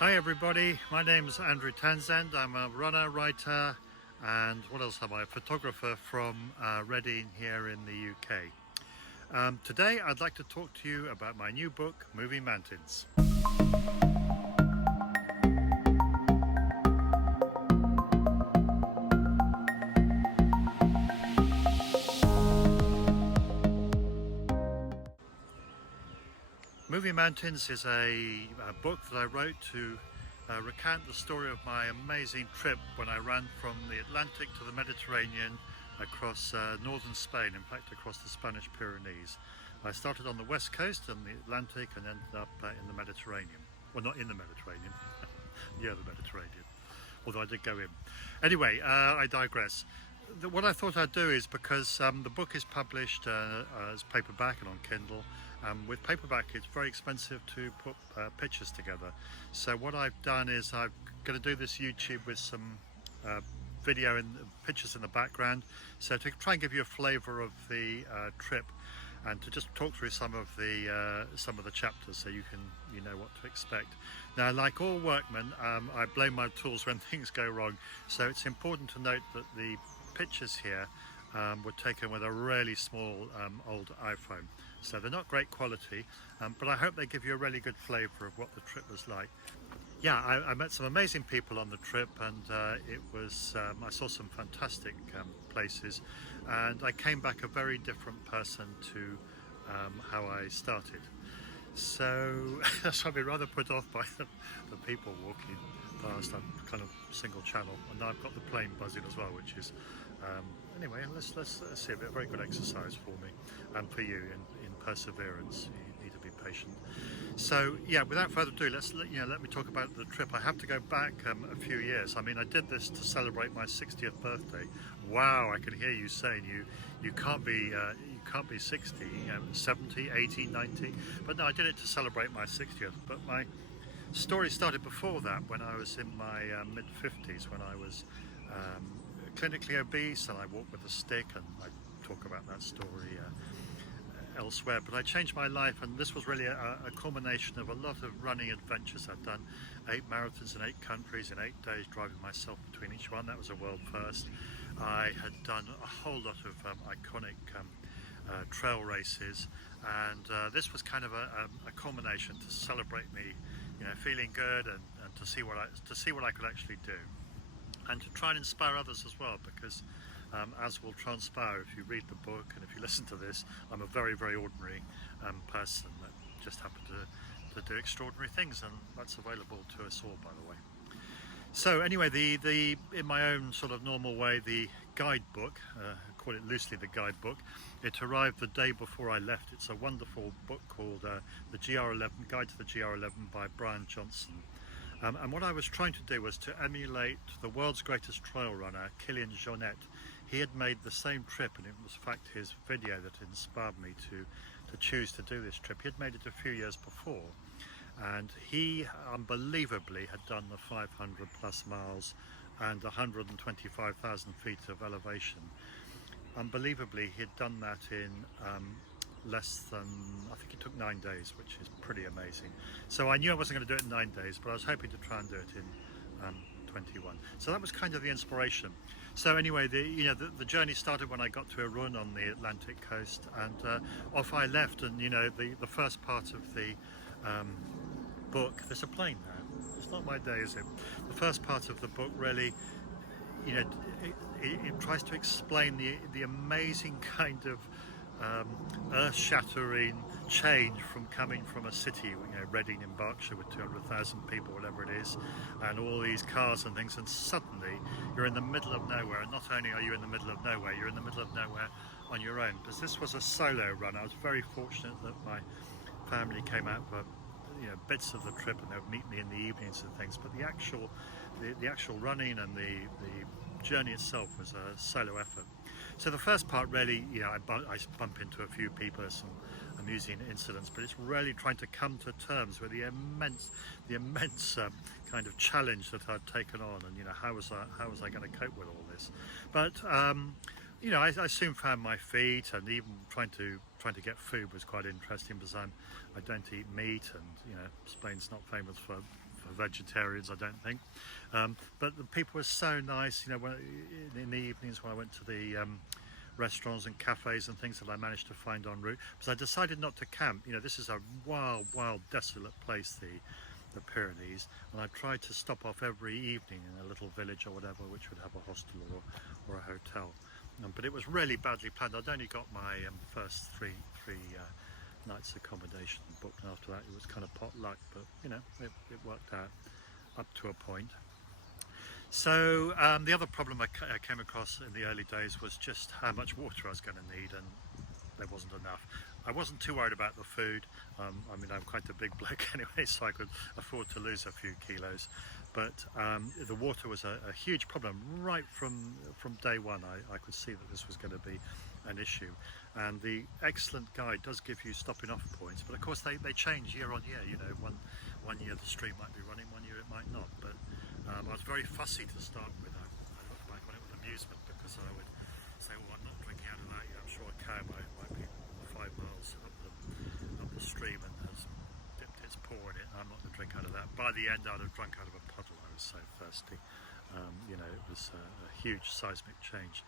Hi everybody, my name is Andrew Townsend. I'm a runner, writer, and what else am I? A photographer from Reading here in the UK. Today I'd like to talk to you about my new book, Moving Mountains. Moving Mountains is a book that I wrote to recount the story of my amazing trip when I ran from the Atlantic to the Mediterranean across northern Spain, in fact across the Spanish Pyrenees. I started on the west coast in the Atlantic and ended up in the Mediterranean. Well, not in the Mediterranean, near the Mediterranean, although I did go in. Anyway, I digress. What I thought I'd do is, because the book is published as paperback and on Kindle, with paperback it's very expensive to put pictures together. So what I've done is I'm going to do this YouTube with some video and pictures in the background, so to try and give you a flavour of the trip and to just talk through some of the chapters so you know what to expect. Now, like all workmen, I blame my tools when things go wrong, so it's important to note that the pictures here were taken with a really small old iPhone, so they're not great quality, but I hope they give you a really good flavour of what the trip was like. Yeah, I met some amazing people on the trip, and it was I saw some fantastic places, and I came back a very different person to how I started. So I've been rather put off by the people walking past. I'm kind of single channel, and now I've got the plane buzzing as well, which is anyway. Let's see, a very good exercise for me and for you in perseverance. You need to be patient. So yeah, without further ado, let me talk about the trip. I have to go back a few years. I mean, I did this to celebrate my 60th birthday. Wow, I can hear you saying you can't be 60, 70, 80, 90. But no, I did it to celebrate my 60th. But my story started before that, when I was in my mid-50s, when I was clinically obese and I walked with a stick, and I talk about that story elsewhere. But I changed my life, and this was really a culmination of a lot of running adventures. I'd done 8 marathons in 8 countries in 8 days, driving myself between each one. That was a world first. I had done a whole lot of iconic trail races, and this was kind of a culmination to celebrate me, feeling good, and to see what I could actually do, and to try and inspire others as well, because as will transpire if you read the book and if you listen to this, I'm a very, very ordinary person that just happened to do extraordinary things, and that's available to us all, by the way. So anyway, the in my own sort of normal way, the guidebook, I call it loosely the guidebook, it arrived the day before I left. It's a wonderful book called the GR11, Guide to the GR11 by Brian Johnson. And what I was trying to do was to emulate the world's greatest trail runner, Kilian Jornet. He had made the same trip, and it was in fact his video that inspired me to choose to do this trip. He had made it a few years before, and he unbelievably had done the 500 plus miles and 125,000 feet of elevation. Unbelievably, he had done that in less than, I think it took 9 days, which is pretty amazing. So I knew I wasn't going to do it in 9 days, but I was hoping to try and do it in 21. So that was kind of the inspiration. So anyway, the journey started when I got to Irun on the Atlantic coast, and off I left. And the first part of the book, there's a plane now. It's not my day, is it? The first part of the book really, it tries to explain the amazing kind of earth-shattering change from coming from a city, Reading in Berkshire with 200,000 people, whatever it is, and all these cars and things, and suddenly you're in the middle of nowhere. And not only are you in the middle of nowhere, you're in the middle of nowhere on your own. Because this was a solo run. I was very fortunate that my family came out for bits of the trip, and they would meet me in the evenings and things. But the actual running and the journey itself was a solo effort. So the first part really, I bump into a few people, some amusing incidents, but it's really trying to come to terms with the immense kind of challenge that I'd taken on, and how was I going to cope with all this. But I soon found my feet, and even trying to get food was quite interesting, because I don't eat meat, and Spain's not famous for for vegetarians, I don't think. But the people were so nice, you know, in the evenings when I went to the restaurants and cafes and things that I managed to find en route, because I decided not to camp. You know, this is a wild, desolate place, the Pyrenees, and I tried to stop off every evening in a little village or whatever, which would have a hostel or a hotel. But it was really badly planned. I'd only got my first three nights accommodation booked, and after that it was kind of pot luck, but you know, it worked out up to a point. So the other problem I came across in the early days was just how much water I was going to need, and there wasn't enough. I wasn't too worried about the food. I mean, I'm quite a big bloke anyway, so I could afford to lose a few kilos. But the water was a huge problem right from day one. I could see that this was going to be an issue. And the excellent guide does give you stopping off points, but of course they change year on year. You know, one year the stream might be running, one year it might not. But I was very fussy to start with. I looked back on it with amusement, because I would say, well, I'm not drinking out of that. You know, I'm sure a cow might be 5 miles up the stream and has dipped its paw in it. I'm not going to drink out of that. By the end, I'd have drunk out of a puddle. I was so thirsty. You know, it was a huge seismic change.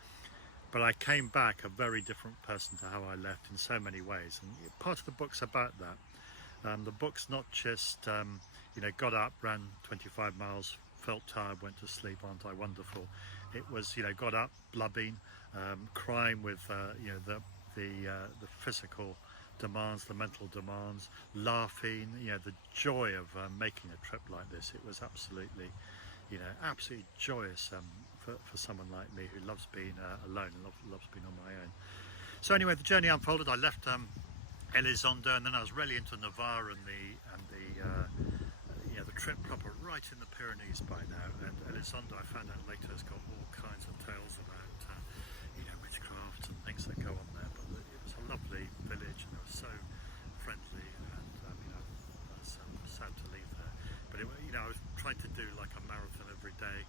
But I came back a very different person to how I left in so many ways. And part of the book's about that. The book's not just, you know, got up, ran 25 miles, felt tired, went to sleep, aren't I wonderful? It was, you know, got up, blubbing, crying with, you know, the physical demands, the mental demands, laughing, you know, the joy of making a trip like this. It was absolutely, you know, absolutely joyous for someone like me who loves being alone and loves being on my own. So anyway, the journey unfolded. I left Elizondo, and then I was really into Navarre and the you know, the trip proper, right in the Pyrenees by now. And Elizondo, I found out later, has got all kinds of tales about you know, witchcraft and things that go on there. But it was a lovely village, and it was so friendly, and you know, I was sad to leave there. But it, you know, I was trying to do like a marathon every day,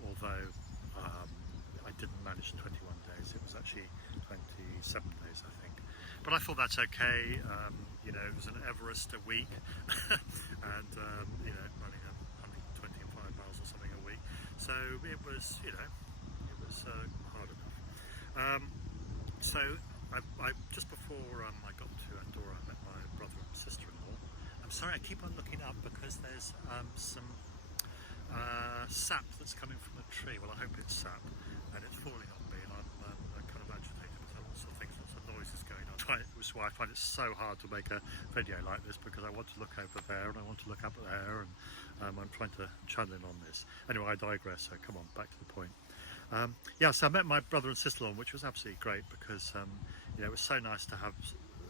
although I didn't manage 21 days. It was actually 27 days, I think. But I thought that's okay. You know, it was an Everest a week, and you know, running 125 miles or something a week. So it was, you know, it was hard enough. So I just before I got to Andorra, I met my brother and sister-in-law. I'm sorry, I keep on looking up because there's some sap that's coming from a tree. Well, I hope it's sap, and it's falling on me, and I'm kind of agitated with lots of things, lots of noises going on. Which is why I find it so hard to make a video like this, because I want to look over there and I want to look up there, and I'm trying to channel in on this. Anyway, I digress, so come on, back to the point. Yeah, so I met my brother and sister-in-law, which was absolutely great, because you know, it was so nice to have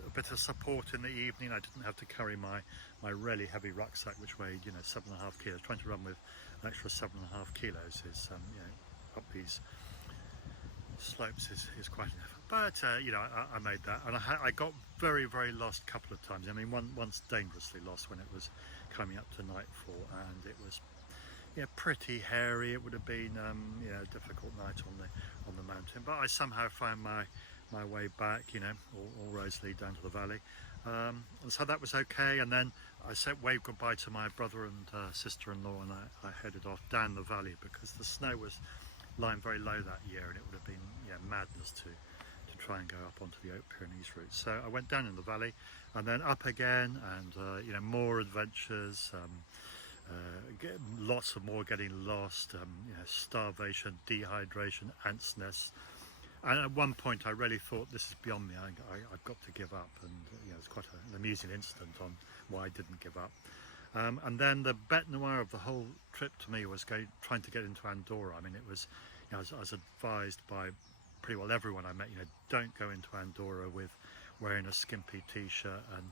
a bit of support in the evening. I didn't have to carry my really heavy rucksack, which weighed, you know, 7.5 kilos. Trying to run with an extra 7.5 kilos is, you know, up these slopes is quite enough. But you know, I made that, and I got very lost a couple of times. I mean, once dangerously lost when it was coming up to nightfall, and it was, yeah, pretty hairy. It would have been you know, a difficult night on the mountain, but I somehow found my way back. You know, all roads lead down to the valley, and so that was okay. And then I waved goodbye to my brother and sister-in-law, and I headed off down the valley, because the snow was lying very low that year, and it would have been, yeah, madness to try and go up onto the Pyrenees route. So I went down in the valley and then up again, and you know, more adventures, lots of more getting lost, you know, starvation, dehydration, ants nests. And at one point I really thought, this is beyond me, I've got to give up. And you know, it's quite an amusing incident on why I didn't give up. And then the bête noire of the whole trip to me was trying to get into Andorra. I mean, it was, you know, I was advised by pretty well everyone I met, you know, don't go into Andorra with wearing a skimpy t-shirt and,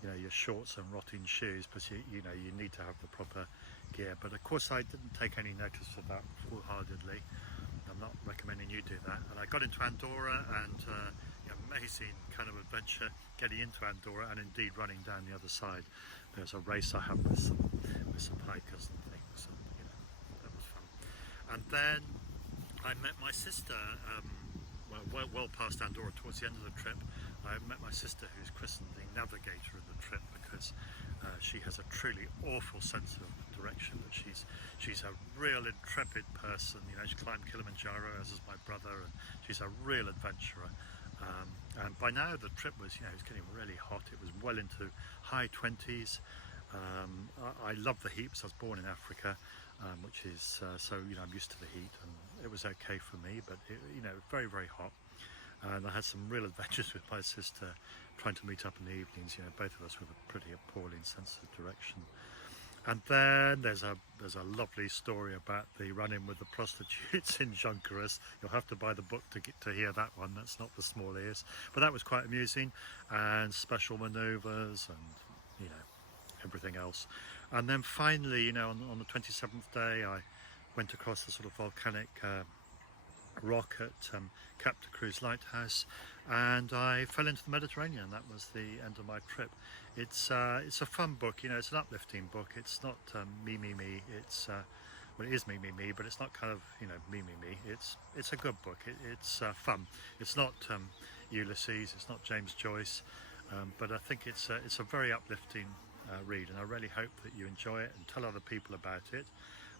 you know, your shorts and rotting shoes, because you know, you need to have the proper gear. But of course I didn't take any notice of that full-heartedly. I'm not recommending you do that. And I got into Andorra, and you know, amazing kind of adventure getting into Andorra, and indeed running down the other side. There's a race I had with some hikers and things, and you know, that was fun. And then I met my sister well past Andorra, towards the end of the trip, I met my sister, who's Kristen the Navigator, in the trip, because she has a truly awful sense of direction. That she's a real intrepid person. You know, she climbed Kilimanjaro, as is my brother, and she's a real adventurer. And by now the trip was, it was getting really hot. It was well into high 20s. I love the heat because I was born in Africa, which is so I'm used to the heat, and it was okay for me. But very, very hot, and I had some real adventures with my sister, trying to meet up in the evenings. Both of us with a pretty appalling sense of direction. And then there's a lovely story about the run-in with the prostitutes in Junqueras. You'll have to buy the book to get to hear that one. That's not the small ears, but that was quite amusing, and special manoeuvres and everything else. And then finally, on the 27th day, I went across the sort of volcanic rock at Cap de Cruz Lighthouse, and I fell into the Mediterranean. That was the end of my trip. It's a fun book, it's an uplifting book. It's not me. It's well, it is me, but it's not kind of me. It's a good book. It's fun. It's not Ulysses. It's not James Joyce, but I think it's a very uplifting read, and I really hope that you enjoy it and tell other people about it.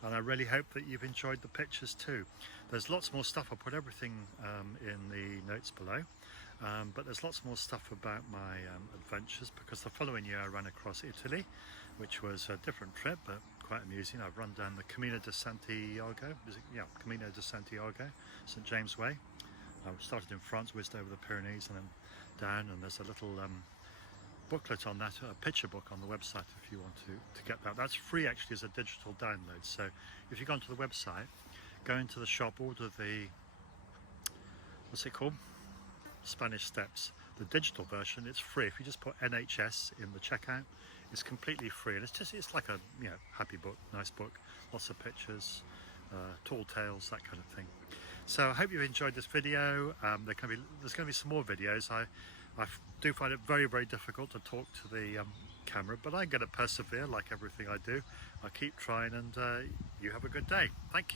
And I really hope that you've enjoyed the pictures too. There's lots more stuff. I'll put everything in the notes below, but there's lots more stuff about my adventures, because the following year I ran across Italy, which was a different trip but quite amusing. I've run down the Camino De Santiago. Camino De Santiago, St James Way. I started in France, whizzed over the Pyrenees, and then down, and there's a little booklet on that, a picture book on the website if you want to get that. That's free actually as a digital download. So if you go onto the website, go into the shop, order the, what's it called? Spanish Steps. The digital version, it's free. If you just put NHS in the checkout, it's completely free, and it's like a happy book, nice book, lots of pictures, tall tales, that kind of thing. So I hope you've enjoyed this video. There's going to be some more videos. I do find it very, very difficult to talk to the camera, but I'm going to persevere like everything I do. I keep trying, and you have a good day. Thank you.